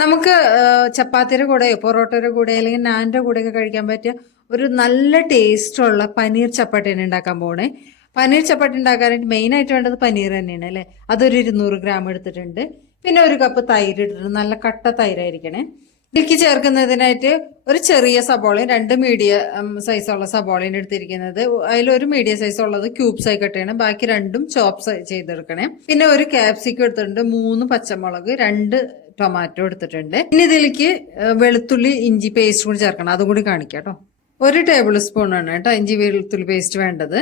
നമുക്ക് ചപ്പാത്തിയുടെ കൂടെയോ പൊറോട്ടയുടെ കൂടെ അല്ലെങ്കിൽ നാൻ്റെ കൂടെയൊക്കെ കഴിക്കാൻ പറ്റിയ ഒരു നല്ല ടേസ്റ്റുള്ള പനീർ ചപ്പാത്തിയാണ് ഉണ്ടാക്കാൻ പോണേ. പനീർ ചപ്പാത്തി ഉണ്ടാക്കാനായിട്ട് മെയിൻ ആയിട്ട് വേണ്ടത് പനീർ തന്നെയാണ് അല്ലേ. അതൊരു 200 ഗ്രാം എടുത്തിട്ടുണ്ട്. പിന്നെ ഒരു കപ്പ് തൈര് ഇട്ടിട്ടുണ്ട്. നല്ല കട്ട തൈരായിരിക്കണേ. ഇതിലേക്ക് ചേർക്കുന്നതിനായിട്ട് ഒരു ചെറിയ സബോളയും 2 മീഡിയം സൈസുള്ള സബോളയും എടുത്തിരിക്കുന്നത്. അതിലൊരു മീഡിയം സൈസ് ഉള്ളത് ക്യൂബ്സ് ആയി കട്ട് ചെയ്യണം. ബാക്കി 2 ചോപ്സ് ചെയ്തെടുക്കണേ. പിന്നെ ഒരു ക്യാപ്സിക്കം എടുത്തിട്ടുണ്ട്. 3 പച്ചമുളക്, 2 ടൊമാറ്റോ എടുത്തിട്ടുണ്ട്. ഇനി ഇതിലേക്ക് വെളുത്തുള്ളി ഇഞ്ചി പേസ്റ്റ് കൂടി ചേർക്കണം. അതും കൂടി കാണിക്കാം കേട്ടോ. 1 ടേബിൾ സ്പൂൺ ആണ് കേട്ടോ ഇഞ്ചി വെളുത്തുള്ളി പേസ്റ്റ് വേണ്ടത്.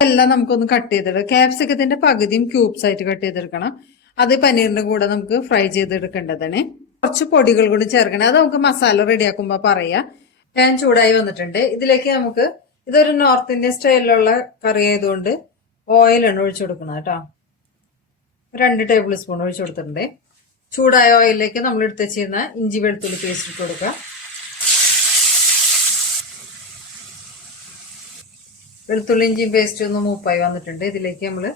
എല്ലാം നമുക്കൊന്ന് കട്ട് ചെയ്തെടുക്കാം. ക്യാപ്സിക്കത്തിന്റെ പകുതിയും ക്യൂബ്സ് ആയിട്ട് കട്ട് ചെയ്തെടുക്കണം. അത് പനീറിന്റെ കൂടെ നമുക്ക് ഫ്രൈ ചെയ്തെടുക്കേണ്ടതാണ്. കുറച്ച് പൊടികൾ കൂടി ചേർക്കണം. അത് നമുക്ക് മസാല റെഡിയാക്കുമ്പോ പറയാം. പാൻ ചൂടായി വന്നിട്ടുണ്ട്. ഇതിലേക്ക് നമുക്ക് ഇതൊരു നോർത്ത് ഇന്ത്യൻ സ്റ്റൈലിലുള്ള കറി ആയതുകൊണ്ട് ഓയിലാണ് ഒഴിച്ചു കൊടുക്കുന്നത് കേട്ടോ. 2 ടേബിൾ സ്പൂൺ ഒഴിച്ചു കൊടുത്തിട്ടുണ്ട്. ചൂടായ ഓയിലിലേക്ക് നമ്മൾ എടുത്ത് വെച്ചിരുന്ന ഇഞ്ചി വെളുത്തുള്ളി പേസ്റ്റ് ഇട്ട് കൊടുക്കുക. വെളുത്തുള്ളി ഇഞ്ചി പേസ്റ്റ് ഒന്ന് മൂപ്പായി വന്നിട്ടുണ്ട്. ഇതിലേക്ക് നമ്മൾ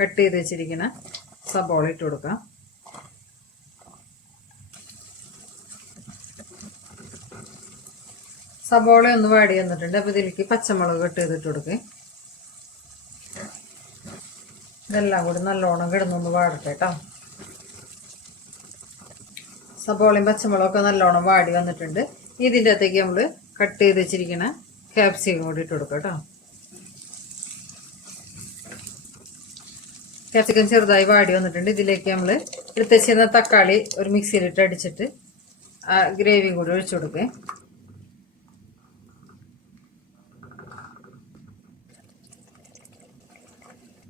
കട്ട് ചെയ്ത് വെച്ചിരിക്കുന്ന സബോള ഇട്ട് കൊടുക്കാം. സബോള ഒന്ന് വാടി വന്നിട്ടുണ്ട്. അപ്പൊ ഇതിലേക്ക് പച്ചമുളക് കട്ട് ചെയ്തിട്ട് കൊടുക്കുക. ഇതെല്ലാം കൂടി നല്ലോണം കിടന്നൊന്ന് വാടട്ടെ കേട്ടോ. സബോളയും പച്ചമുളകൊക്കെ നല്ലോണം വാടി വന്നിട്ടുണ്ട്. ഇതിൻ്റെ അകത്തേക്ക് നമ്മൾ കട്ട് ചെയ്ത് വെച്ചിരിക്കുന്ന ക്യാപ്സിക്കം കൂടി ഇട്ട് കൊടുക്കാം കേട്ടോ. ക്യാപ്സിക്കം ചെറുതായി വാടി വന്നിട്ടുണ്ട്. ഇതിലേക്ക് നമ്മൾ എടുത്ത് വെച്ചിരുന്ന തക്കാളി ഒരു മിക്സിയിലിട്ട് അടിച്ചിട്ട് ആ ഗ്രേവിയും കൂടി ഒഴിച്ചു കൊടുക്കുക.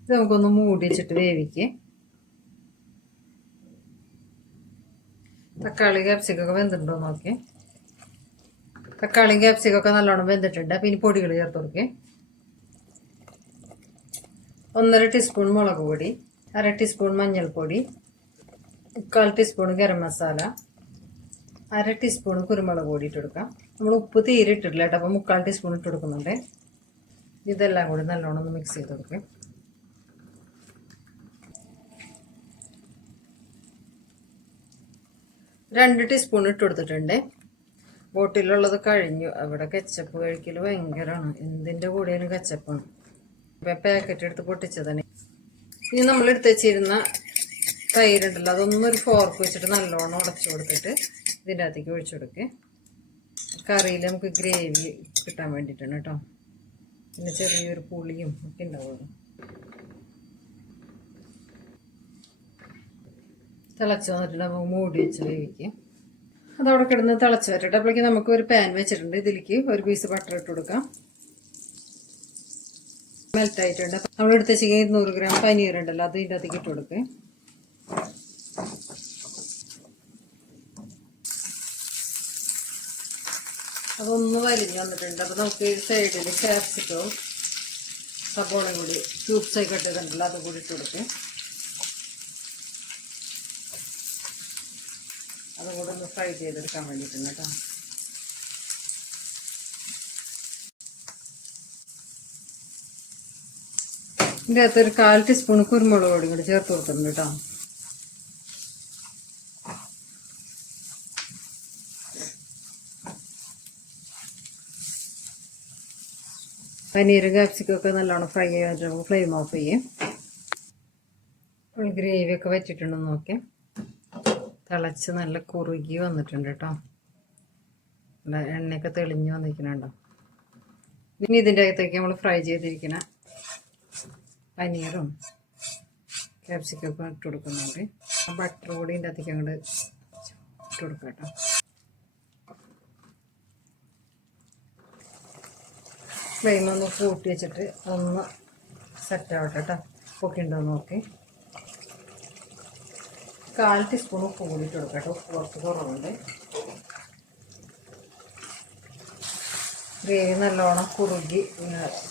ഇത് നമുക്കൊന്ന് മൂടി വെച്ചിട്ട് വേവിക്കുക. തക്കാളി ക്യാപ്സിക്കൊക്കെ വെന്തിട്ടുണ്ടോ നോക്കി. തക്കാളിയും ക്യാപ്സിക്കൊക്കെ നല്ലോണം വെന്തിട്ടുണ്ട്. അപ്പം ഇനി പൊടികൾ ചേർത്ത് കൊടുക്കുക. 1.5 ടീസ്പൂൺ മുളക് പൊടി, 1/2 ടീസ്പൂൺ മഞ്ഞൾപ്പൊടി, 1/4 ടീസ്പൂൺ ഗരം മസാല, 1/2 ടീസ്പൂൺ കുരുമുളക് പൊടി ഇട്ട് കൊടുക്കാം. നമ്മൾ ഉപ്പ് തീരെ ഇട്ടിട്ടില്ല കേട്ടോ. അപ്പം 1/4 ടീസ്പൂൺ ഇട്ട് കൊടുക്കുന്നുണ്ട്. ഇതെല്ലാം കൂടി നല്ലോണം ഒന്ന് മിക്സ് ചെയ്ത് കൊടുക്കുക. രണ്ട് ടീസ്പൂൺ ഇട്ട് കൊടുത്തിട്ടുണ്ട്. ബോട്ടിലുള്ളത് കഴിഞ്ഞു. അവിടെ കെച്ചപ്പ് കഴിക്കൽ ഭയങ്കരമാണ്. എന്തിൻ്റെ കൂടെയാണ് കെച്ചപ്പാണ്. പാക്കറ്റ് എടുത്ത് പൊട്ടിച്ചതാണ്. ഇനി നമ്മൾ എടുത്ത് വെച്ചിരുന്ന തൈരുണ്ടല്ലോ, അതൊന്നും ഒരു ഫോർക്ക് വെച്ചിട്ട് നല്ലോണം ഉടച്ചു കൊടുത്തിട്ട് ഇതിൻ്റെ അകത്തേക്ക് ഒഴിച്ചു കൊടുക്കുക. കറിയിൽ നമുക്ക് ഗ്രേവി കിട്ടാൻ വേണ്ടിയിട്ടാണ് കേട്ടോ. പിന്നെ ചെറിയൊരു പുളിയും ഒക്കെ ഉണ്ടാവുള്ളൂ. തിളച്ച് വന്നിട്ട് നമുക്ക് മൂടി വെച്ച് വേവിക്കുക. അതവിടെ കിടന്ന് തിളച്ച് വരട്ടെ. അപ്പോഴേക്ക് നമുക്ക് ഒരു പാൻ വെച്ചിട്ടുണ്ട്. ഇതിലേക്ക് ഒരു പീസ് ബട്ടർ ഇട്ട് കൊടുക്കാം. മെൽറ്റ് ആയിട്ടുണ്ട്. നമ്മൾ എടുത്ത് വെച്ചാൽ 200 ഗ്രാം പനീർ ഉണ്ടല്ലോ, അത് ഇതിൻ്റെ അകത്തേക്ക് ഇട്ട് കൊടുക്കുക. അതൊന്ന് വലിഞ്ഞ് വന്നിട്ടുണ്ട്. അപ്പോൾ നമുക്ക് സൈഡിൽ ക്യാപ്സിക്കവും സബോളയും കൂടി ക്യൂബ്സായി കട്ട് ചെയ്തിട്ടുണ്ടല്ലോ, അതും കൂടി ഇട്ട് കൊടുക്കുക. അതും കൂടെ ഒന്ന് ഫ്രൈ ചെയ്തെടുക്കാൻ വേണ്ടിയിട്ടുണ്ട് കേട്ടോ. ഇതിൻ്റെ അകത്ത് ഒരു 1/4 ടീസ്പൂൺ കുരുമുളക് പൊടിയും കൂടി ചേർത്ത് കൊടുത്തിട്ടുണ്ട് കേട്ടോ. പനീരും ക്യാപ്സിക്കൊക്കെ നല്ലോണം ഫ്രൈ ചെയ്തിട്ട് നമുക്ക് ഫ്ലെയിം ഓഫ് ചെയ്യും. ഗ്രേവിയൊക്കെ വറ്റിട്ടുണ്ടെന്ന് നോക്കി. തിളച്ച് നല്ല കുറുകി വന്നിട്ടുണ്ട് കേട്ടോ. എണ്ണയൊക്കെ തെളിഞ്ഞ് വന്നിരിക്കുന്നുണ്ടോ. ഇനി ഇതിൻ്റെ അകത്തേക്ക് നമ്മൾ ഫ്രൈ ചെയ്തിരിക്കുന്ന പനീറും ക്യാപ്സിക്കൊക്കെ ഇട്ട് കൊടുക്കുന്നുണ്ട്. ആ ബട്ടർ കൂടി ഇതിൻ്റെ അകത്തേക്ക് അങ്ങോട്ട് ഇട്ട് കൊടുക്കാം കേട്ടോ. ഫ്ലെയിം ഒന്ന് കൂട്ടി വെച്ചിട്ട് ഒന്ന് സെറ്റ് ആവട്ടെ കേട്ടോ. പൊക്കിണ്ടോ നോക്കി. 1/4 ടീസ്പൂൺ ഉപ്പ് കൂടി ഇട്ട് കൊടുക്കാം കേട്ടോ. ഉപ്പ് കുറച്ച് കുറവുണ്ട്. ഗ്രേവി നല്ലോണം കുറുകി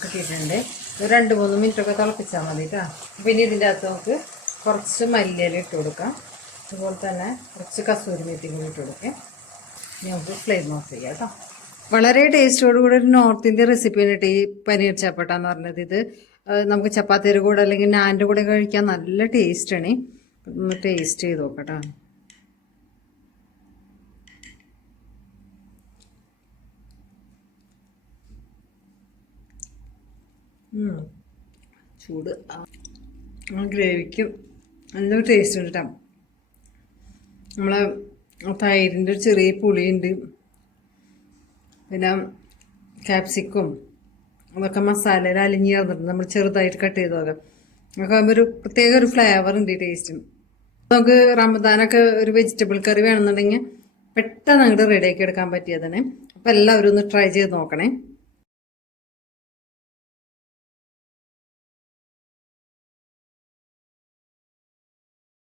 കിട്ടിയിട്ടുണ്ട്. 2-3 മിനിറ്റൊക്കെ തിളപ്പിച്ചാൽ മതി കേട്ടോ. പിന്നെ ഇതിൻ്റെ അകത്ത് നമുക്ക് കുറച്ച് മല്ലിയില ഇട്ട് കൊടുക്കാം. അതുപോലെ തന്നെ കുറച്ച് കസൂരി മേത്തി കൂടി ഇട്ട് കൊടുക്കാം. നമുക്ക് ഫ്ലെയിം ഓഫ് ചെയ്യാം കേട്ടോ. വളരെ ടേസ്റ്റോടുകൂടി ഒരു നോർത്ത് ഇന്ത്യൻ റെസിപ്പിയാണ് കേട്ടോ ഈ പനീർ ചപ്പാട്ട എന്ന് പറഞ്ഞത്. ഇത് നമുക്ക് ചപ്പാത്തിയുടെ കൂടെ അല്ലെങ്കിൽ നാൻ്റെ കൂടെ കഴിക്കാൻ നല്ല ടേസ്റ്റാണ്. ഒന്ന് ടേസ്റ്റ് ചെയ്ത് നോക്കട്ടോ. ചൂട് ഗ്രേവിക്ക് നല്ല ടേസ്റ്റ് ഉണ്ട് കേട്ടോ. നമ്മളെ തൈരിൻ്റെ ഒരു ചെറിയ പുളിയുണ്ട്, പിന്നെ ക്യാപ്സിക്കും അതൊക്കെ മസാലയിൽ അലിഞ്ഞ് ചേർന്നിട്ടുണ്ട്. നമ്മൾ ചെറുതായിട്ട് കട്ട് ചെയ്ത് നോക്കാം. അതൊക്കെ ആകുമ്പോൾ ഒരു പ്രത്യേക ഒരു ഫ്ലേവർ ഉണ്ട് ഈ ടേസ്റ്റും. നമുക്ക് റമദാനൊക്കെ ഒരു വെജിറ്റബിൾ കറി വേണമെന്നുണ്ടെങ്കിൽ പെട്ടെന്ന് അങ്ങോട്ട് റെഡിയാക്കി എടുക്കാൻ പറ്റിയതാണ്. അപ്പം എല്ലാവരും ഒന്ന് ട്രൈ ചെയ്ത് നോക്കണേ.